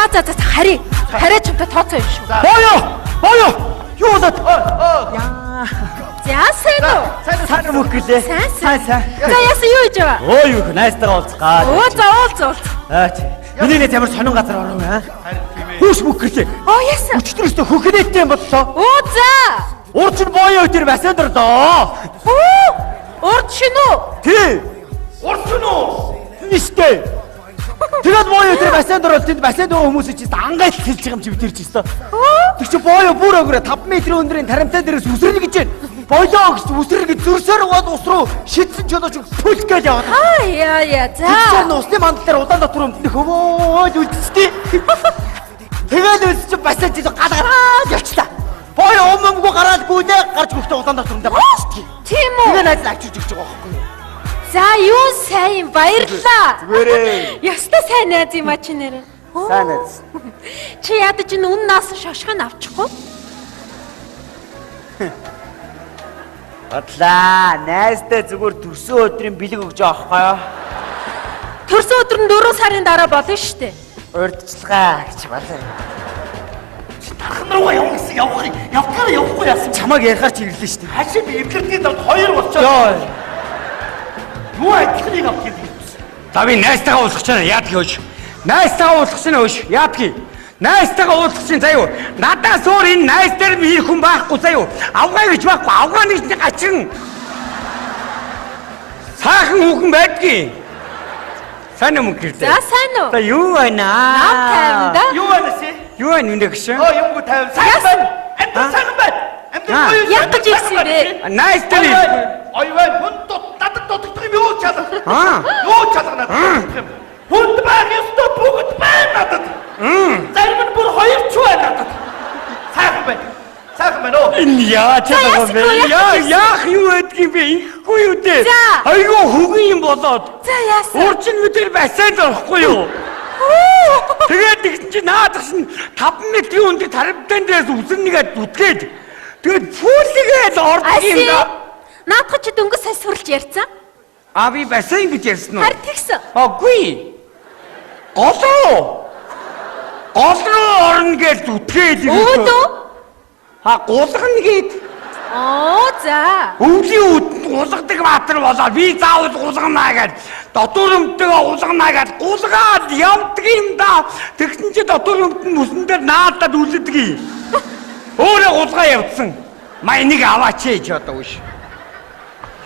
За хараа чамтай тооцоо юм шүү. Боё. Юу болоод? Яа. За сайн уу? Сайн мөх гэлээ. Сайн. За яасан юу хийж байгаа? Өө юу их найстайгаа уулзах гаа. Уулз. Миний нэ ямар сонин газар орно аа. Хүүш мөх гэлээ. Яасан? Өчтөрөөсөө хөхнээтэй юм боллоо. За. Урд чинь боё өтер басанд орлоо. Урд шинүү. Тий. Урд шинүү. Ништэй. Тэгээд боё өтер басанд орол тэнд басанд байгаа хүмүүс чинь ангайт хэлж байгаа юм чи битэрч өстөө. Тэг чи боё бүр өгөрө 5 метрийн өндрийн тарамтай дээрээс үсрэнэ гэж байна. Боё гэж үсрэр гэж зөрсөөр гоод ус руу шидсэн ч одоо ч пүлт гэж яваад. Яа. За. Тэр усны мандал дээр удаан дотор өмдөх өвөөд үлдсэтэй. Тэгээд үлс чи басанд чи галгараад явчлаа. Боё өмгөө гараад гүнээ гарч хөхтө удаан дотор өмдөө басчихъя. Тийм үү? Тэгээд найз авчирч өгч байгаа байхгүй юу? За юу сайн баярлаа. Зүгээрээ. Яста сайн найз юм а чи нэр. Сайн найз. Чи ядаж энэ үннээс шошгон авчихгүй? Бодлаа. Найзтай зүгээр төрсөн өдрийн бэлэг өгч байгаа байхгүй юу? Төрсөн өдөр нь 4 сарын дараа болно шүү дээ. Урдчлага гэж байна. Тархан руугаа явах гэсэн явахаар явахгүй яасан. Чамайг ярихаар чи ирлээ шүү дээ. Хашиг би эвлэрдийн давд 2 болчихоо. Юу адилхныг авах юм бэ? За би найстайгаа уулзах чинь яадаг юм. Найстайгаа уулзах чинь өөш яадаг. Найстайгаа уулзах чинь заяа. Надаас өөр энэ найз дээр минь хүн байхгүй заяа. Авгаа гэж байхгүй. Авгаа нэг гачин. Саахан хүүхэн байдгийг. Сайн юм гэрдээ. За сайн уу? За юу байна? Нам тайванда. Юу байна си? Юу байна үнэ гэж? Юмгүй тайван. Сайн байна. Сайхан байна. Яг гэж ирсэн юм бэ? Найс дээр. Ойваа хүн надад дутагдах юм юу чалах? Юу чалах надад? Хүнд байх ёстой бүгд байна надад. Зарим нь бүр хоёр ч байна надад. Сайхан байна. Сайхан байна оо. Энэ яа чалах вэ? Яах юу гэдгийг би ихгүй юу дээ. Айгуу хөгийн юм болоод. За яасан? Урчин мэдэр басанд орохгүй юу? Тэгээд тэгсэн чи наадах шин 5 метрийн өндөр тарамтан дээрээс үсэрнийгээ үтгээд тэгээд фүүлгээд ордог юм да. Наадах чи дөнгөс сасварлж ярьцсан? Би бассейн гэж ярьсан уу? Харин тэгсэн. Үгүй. Гол руу орно гэж үтгээд юм. Өөдөө? Гулгана гээд. За. Өвлийн үдэнд гулгадаг баатар болоод би заавал гулганаа гэж дотор өмдөөгөө гулганаа гэж гулгаад явдаг юм да. Тэгсэн чи дотор өмдөн мөсөн дээр наадад үлддэг юм. Өөрөө гулгаа явцсан. Энийг аваач гэж одоо биш.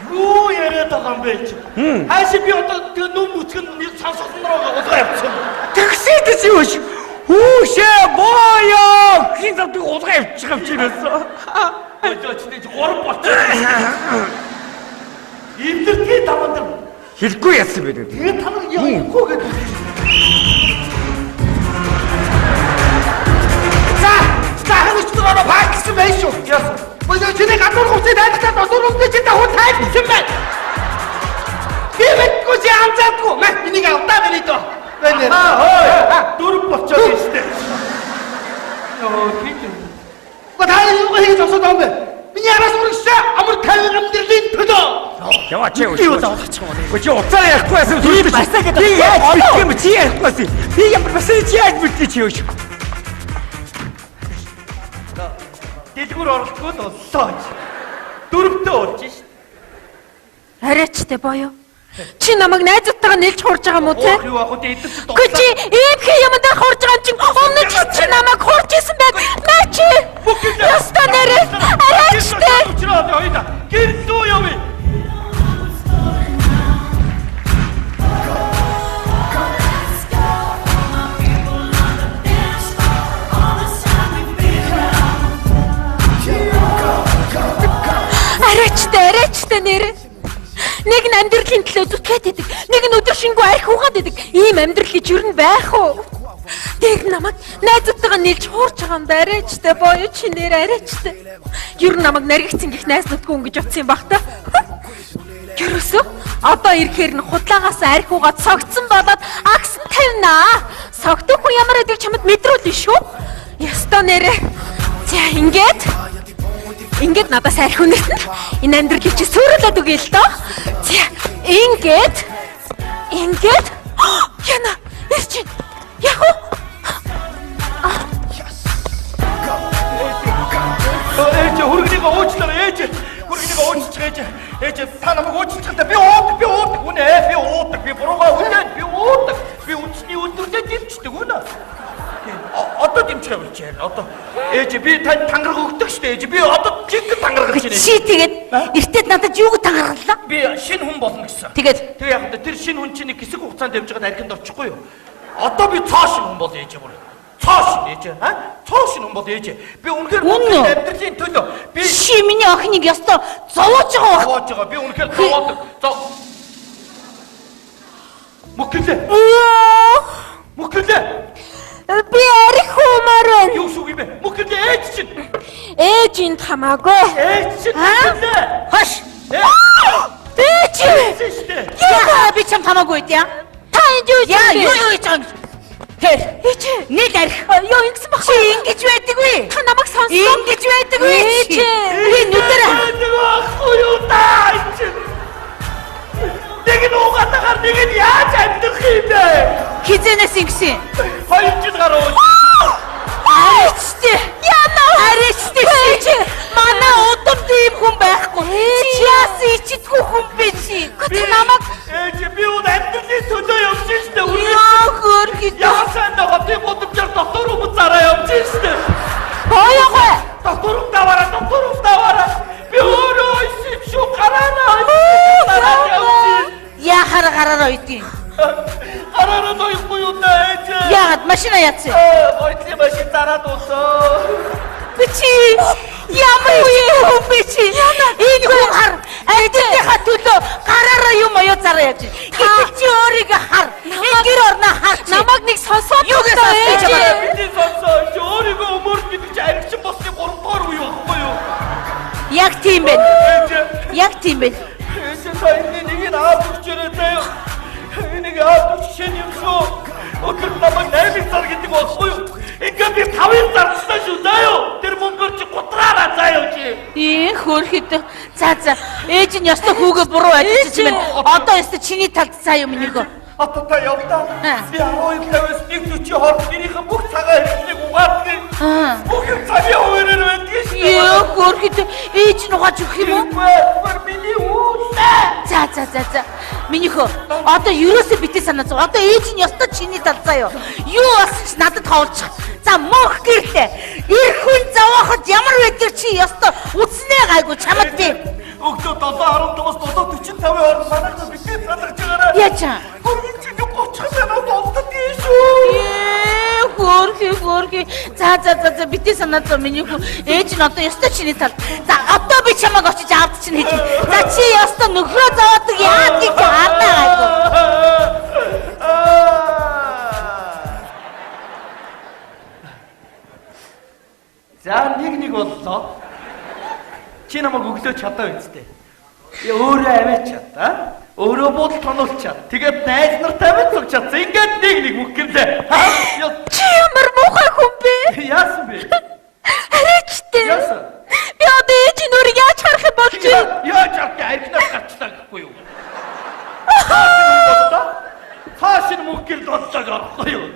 Юу яриад байгаа юм бэ чи? Хаашаа би одоо тэр нүм үсгэн сонсосон руу гулгаа явцсан. Тэгсээд чи юу ш? Хүүшээ боёо. Хин завд гулгаа явчих юм чи нөөсөө. Өөдөө чи 3 болчихсон. Эвдэртний даваад хэлэхгүй яасан бэ? Тэгээд та нар явахгүй гэдэг. За хэмжтэрээр паксэн байж шүү. Яасан? Боёо чиний гадуур хувцас дайдтаа дотор өмдөж чи давуу тайлбарсан байна. Би мэдгүй чи анзаадгүй. Энийг автаа миний доо. Дөрөв болчихсон шүү дээ. Батай юу хийж авсан юм бэ? Миний араас үргэлжлээ амар кавер амдэрлын төлөө. Яваа чи юу заалгачих юм бэ? Чи уцаар ярихгүй байсан. Би басаа гэдэг. Би яаж мэдэх юм чи ярихгүй байсан. Би ямар басаа чи яаж мэдчих чи юу? Дэлгүр оролцгүй л боллоо. Дөрөвдөө орж шít. Арайчтай боёо. Чи намайг найзтайгаа нэлж хурж байгаа юм уу те? Юу ах уу эдгээр чи Гүй чи ийм хэ юм дээр хурж байгаа юм чинь өмнө чи намайг хурж исэн байг. Наа чи. Яста нэрэ. Арайчтай. Гэрдүү явъя. Арайчтай нэрэ. Нэг нь амьдралын төлөө зүтгээд идэг. Нэг нь өдөр шингүү арх угаад идэг. Ийм амьдрал гэж юу н байх уу? Тэг намайг найзтайгаа нэлж хуурж байгаа юм да арайчтай боёо чи нэр арайчтай. Юу намайг наригцсан гих найзнуудгүй ингэж утсан юм бах та. Гэрөөсөө одоо ирэхээр нь худлагаас арх угаад согтсон болоод агс нь тавинаа. Согтох хүн ямар байдаг чамд мэдрүүлнэ шүү. Яста нэрэ. За ингээд надаас арх үнэснэ. Энэ амьдралыг чи сүрүүлээд үгүй л доо. За ингээд яна ирчин. Яхуу. ээж гүргнийг уучлаач ээж та намайг уучлаатай би уудаг үнэ би уудаг би буруугаа үнэ би уудаг би үчний өдрөдөө дэмждэг үнэ одоо дэмжих явж байна одоо ээж би тань тангараг өгдөг штэ ээж би одоо жинхэнэ тангарагч байна Чи тэгээд эртээд надад юуг тангаргалаа? би шинэ хүн болно гэсэн Тэгээд тэг яг тэр шинэ хүн чинь нэг хэсэг хугацаанд явж байгаа архинд орчихгүй юу одоо би цоо шинэ хүн бол ээж бүр цоо шинэ ээж цоо шинэ хүн бол ээж би үнэхээр амьдралын төлөө би чи миний охиныг ёстой зовоож байгаа баг. зовоож байгаа би үнэхээр зовоодаг Мөхөрлөө Би арих хуумаар байна. юу шүү юм бэ мөхөрлөө ээж чинь Ээж энд хамаагүй. ээж чинь мөхөрлөө Хош. Ээж. штэ Яа би чам хамаагүй дээ. Та энд юу хийж байгаа юм? Тэр ээж нэг арих. Юу ингэсэн баг. Чи ингэж байдаггүй. Та намайг сонсоо. Ингэж байдаггүй. Ээж. Би нүдэрэ. байхгүй юу таа нэг нь угаатагаар нэг нь яаж амьдрах юм бэ Хизэнээс ингэсэн. 2 жил гаруй Аричтэй. Яна. Аричтэй. Ээж. Манай удамд ийм хүн байхгүй. Чи яасан ичдэггүй хүн бэ чи? Та намайг ээж би өөр амьдралын төлөө явж штэ яа хөргид. яасан байгаа би бодомжоор доктор умцаараа явж штэ Боёгоо. доктор даваараа би өөрөө исэн шүү гараараа Яхаар гараараа үйдیں۔ гараараа дохгүй юу нээж Яагаад машина яатсан? Бодлын машин дараад уусаа Бичи. Ямар юу бичи? Энэ хүн хар. Айдынхаа төлөө гараараа юм аяа зараа яаж. Гэтэл чи өөрийгөө хар. Гэр орноо хар. Намайг нэг сонсоод юугаас асууж байгаа бидний сонсоо өөрийгөө өмөрч гэдэг чи аригчин болсны 3 дугаар үе байхгүй юу Яг тийм байна. Яг тийм байна. нэг нь аав өгчээрээ заяа. Энийг аав өгчшээ юм шүү. Өдөр намайг 8 сар гэдэг болохгүй юу? Ингээд би 5 сар шүү заяа. Тэр мөнгөөр чи гутраараа заяа чи. Хөөрхөд. За. Ээж нь ёстой хүүгээ буруу ажиллаж байна. Одоо ёстой чиний талд заа юм нэгөө. Атата явдаа. Би 12-аас 140 хоол гэрийнхэн бүх цагаан хэрэглийг угаадгийг. Бүх юм цагийн хуваараар байдаг шүү. Яа хөөрхөд. Ээж нь угааж өгөх юм уу? Бүр миний үсээ. За. Минийхөө. Одоо юусоо битээ санаа зов. Одоо ээж нь ёстой чиний талд заа юу. Юу болсон ч надад тоолчих. За мөнх гэрлээ. Ир хүн зовооход ямар байдэр чи ёстой үснэ гайгүй чамд би. Өгдөө 7.15-аас 7.45 хооронд санаач битээ санагч байгаарай. Яачаа. Хөргөч чи 30 минут олдод шүү. Хөөрхи. За битээ санаа зов минийхөө. Ээж нь одоо ёстой чиний талд. За одоо би чамайг очиж авд чинь хэлье. За чи ёстой нөхрөө зовоодаг яад гэж хаана гайгүй. За нэг боллоо. Чи намайг өглөө чадаа үсттэй. Би өөрөө аваач чадаа. Өөрөө бодол тонуулч чад. Тэгээд найз нартай аваад чадсан. Ингээд нэг мөхөрлөө. Чи ямар муухай хүн бэ? Яасан бэ? Аричтэй. Яасан? Би одоо ээж нь өөрийг яаж харах юм болж байна? Яаж авах архинаас гарчлаа гэхгүй юу? Хаашин мөхөл боллоо гэхгүй юу?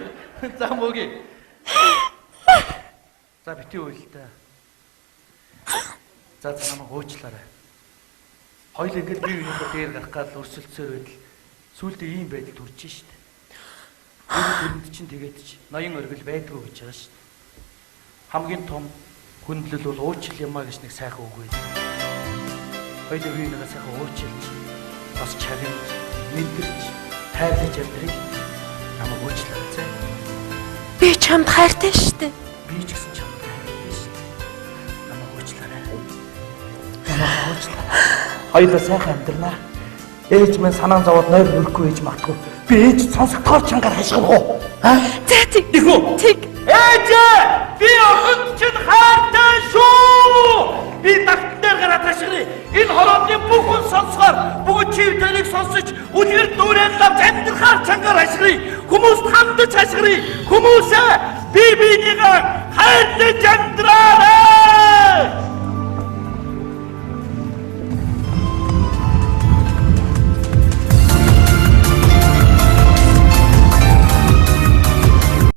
За мөгийн. За битүү үйл та. За намайг уучлаарай. Хоёул ингээд би өнөөхөө дээр гарах гал өрсөлдсөөр байтал сүүлдээ ийм байдал төрж штэ. Хүнд чинь тэгээд чи ноён өргөл байдгүй гэж байгаа штэ. Хамгийн том хүндлэл бол уучлал юмаа гэж нэг сайхан үг байд. Хоёул би нэг сайхан уучлалч бас чагнаж мэдрэж тайрлаж амьдрыг намайг уучлаарай зэ. Би чамд хайртай штэ. Би ч гэсэн чамд хайртай штэ. Намайг уучлаарай. Хоёулаа сайхан амьдрнаа. Ээж минь санаан зовоод нойр өрөхгүй ээж магтгүй. Би ээж сонсох тоо чангаар хашгив уу? За тэг. Ээж! Би охин чинь хайртай шүү! Би тагтаар гараад хашгирий. Энэ хороодны бүх хүн сонсохоор бүгд чивтэрийг сонсож үлгэр дүүрэн лавж амьдрахаар чангаар хашгирий. Хүмүүст хандаж хашгирий. Хүмүүсээ би бинийг хайрлаж амьдраарай!